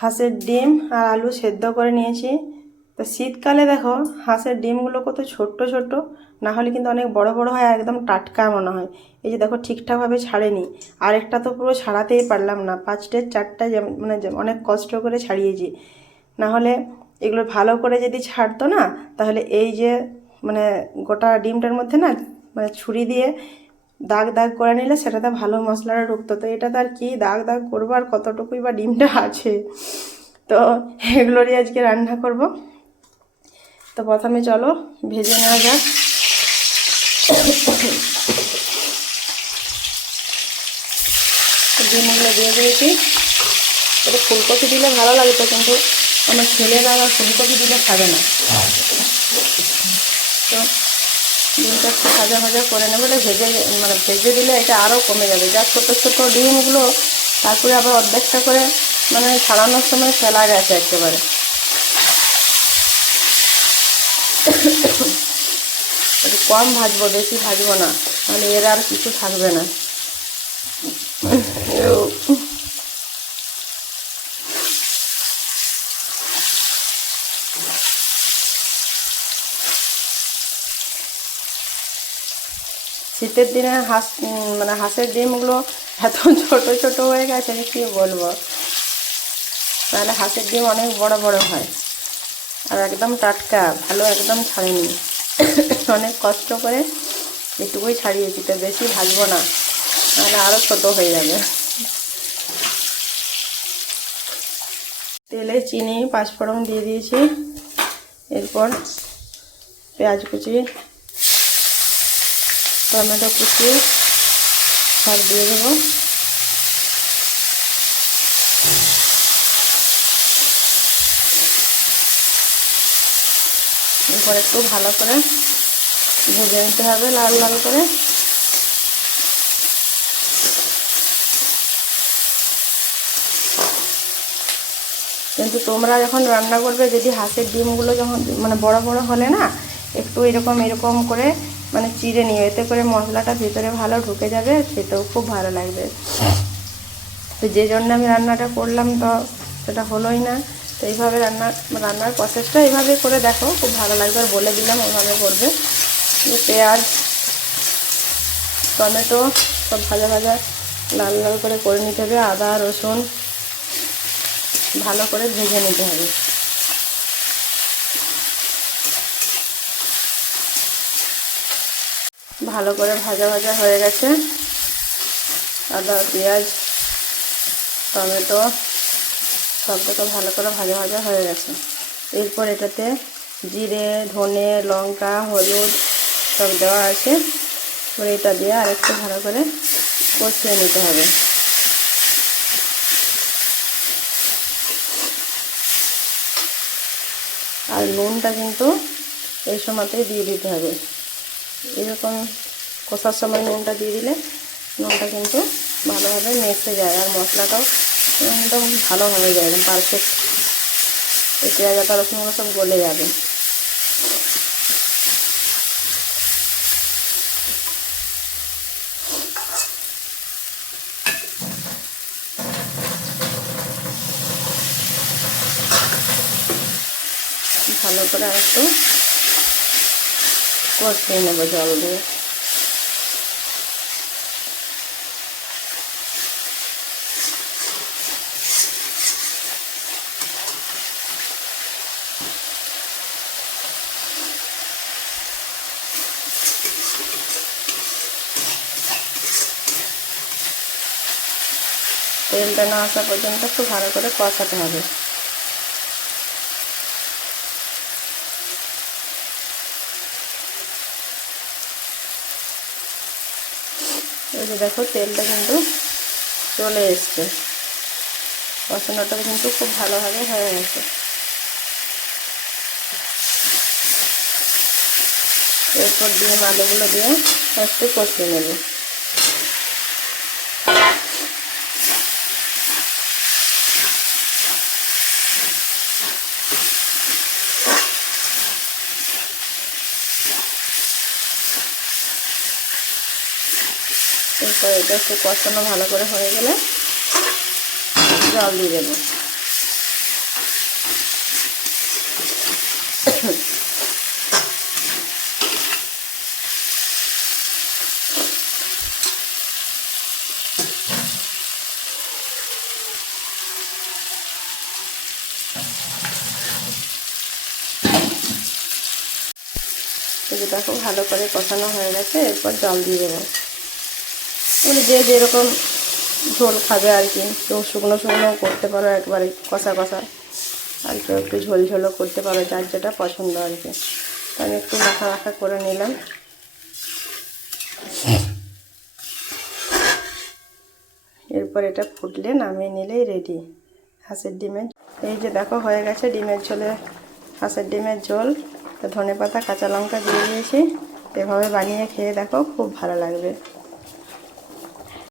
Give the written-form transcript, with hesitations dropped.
হাঁসের ডিম আর আলু সেদ্ধ করে নিয়েছি। তো শীতকালে দেখো হাঁসের ডিমগুলো কত ছোট্ট ছোট্ট, না হলে কিন্তু অনেক বড় বড় হয়, একদম টাটকা মনে হয়। এই যে দেখো ঠিকঠাকভাবে ছাড়েনি, আরেকটা তো পুরো ছাড়াতেই পারলাম না, 5টে 4টা মানে অনেক কষ্ট করে ছাড়িয়েছি। না হলে এগুলো ভালো করে যদি ছাড়তো না, তাহলে এই যে মানে গোটা ডিমটার মধ্যে না মানে ছুরি দিয়ে দাগ দাগ করে নিলে সেটাতে ভালো মশলাটা ঢুকতো। তো এটাতে আর কি দাগ দাগ করবো, আর কতটুকুই বা ডিমটা আছে। তো এগুলোরই আজকে রান্না করব। তো প্রথমে চলো ভেজে নেওয়া যাক। ডিমগুলো দিয়ে দিয়েছি। এটা ফুলকপি দিলে ভালো লাগতো, কিন্তু আমার ছেলেরা আবার ফুলকপি দিলে খাবে না। তো ডিমটা একটু ভাজা ভাজা করে নেবো, ভেজে দিলে এটা আরও কমে যাবে। যা ছোটো ছোটো ডিমগুলো তারপরে আবার অর্ধেকটা করে ছাড়ানোর সময় ফেলা গেছে একেবারে। একটু কম ভাজবো, বেশি ভাজবো না, মানে এর আর কিছু থাকবে না। শীতের দিনে হাঁসের ডিমগুলো এত ছোট ছোট হয়ে গেছে কি বলবো। তাহলে হাঁসের ডিম অনেক বড় বড় হয়, আর একদম টাটকা, ভালো একদম ছাড়েনি। অনেক কষ্ট করে এটুকুই ছাড়িয়েছি, তো বেশি ভাজবো না, তাহলে আরও ছোট হয়ে যাবে। তেলে চিনি পাঁচফোড়ন দিয়ে দিয়েছি, এরপর পেঁয়াজ কুচি টমেটো কুচি সব দিয়ে দেবো। এরপর একটু ভালো করে ভেজে নিতে হবে লাল লাল করে। কিন্তু তোমরা যখন রান্না করবে, যদি হাঁসের ডিমগুলো যখন বড় বড় হলে না, একটু এরকম করে চিড়ে নিও, এতে করে মশলাটা ভিতরে ভালো ঢুকে যাবে, খেতেও খুব ভালো লাগবে। তো যে জন্য আমি রান্নাটা করলাম, তো সেটা হলোই না। তো এইভাবে রান্নার প্রসেসটা এইভাবে করে দেখো, খুব ভালো লাগবে। আর বলে দিলাম ওইভাবে করবে। পেঁয়াজ টমেটো সব ভাজা ভাজা লাল লাল করে নিতে হবে। আদা রসুন ভালো করে ভেজে নিতে হবে। ভালো করে ভাজা ভাজা হয়ে গেছে। আদা পেঁয়াজ টমেটো সবটা ভালো করে ভাজা ভাজা হয়ে গেছে। এরপর এটাতে জিরে ধনে লঙ্কা হলুদ সব দেওয়া আছে। এবার এটা দিয়ে আরেকটু ভালো করে কষিয়ে নিতে হবে। আর নুনটা কিন্তু এই সময়তেই দিয়ে দিতে হবে। এরকম কষার সময় নুনটা দিয়ে দিলে নুনটা কিন্তু ভালোভাবে মিশে যায়, আর মশলাটাও একদম ভালো হয়ে যায়, একদম পারফেক্ট। এই পেঁয়াজ আদা রসুনগুলো সব গলে যাবে। ভালো করে আর একটু কষিয়ে নেবো জল দিয়ে। তেলটা না আসা পর্যন্ত একটু ভালো করে কষাতে হবে। এই যে দেখো তেলটা কিন্তু চলে এসছে, কষানোটা কিন্তু খুব ভালোভাবে হয়ে গেছে। এরপর ডিম আলুগুলো দিয়ে একটু কষিয়ে নেব। এরপর এটা একটু কষানো ভালো করে হয়ে গেলে জল দিয়ে দেবো। এই যে দেখো ভালো করে কষানো হয়ে গেছে, এরপর জল দিয়ে দেবো। মানে যে যেরকম ঝোল খাবে আর কি, কেউ শুকনো শুকনো করতে পারো একবারে কষা কষা, আর কেউ একটু ঝোল ঝোলও করতে পারো, যার যেটা পছন্দ আর কি। তো আমি একটু মাখা মাখা করে নিলাম। এরপর এটা ফুটলে নামিয়ে নিলেই রেডি হাঁসের ডিমের। এই যে দেখো হয়ে গেছে ডিমের ঝোলে, হাঁসের ডিমের ঝোল। তো ধনেপাতা কাঁচা লঙ্কা দিয়ে দিয়েছি। এভাবে বানিয়ে খেয়ে দেখো, খুব ভালো লাগবে।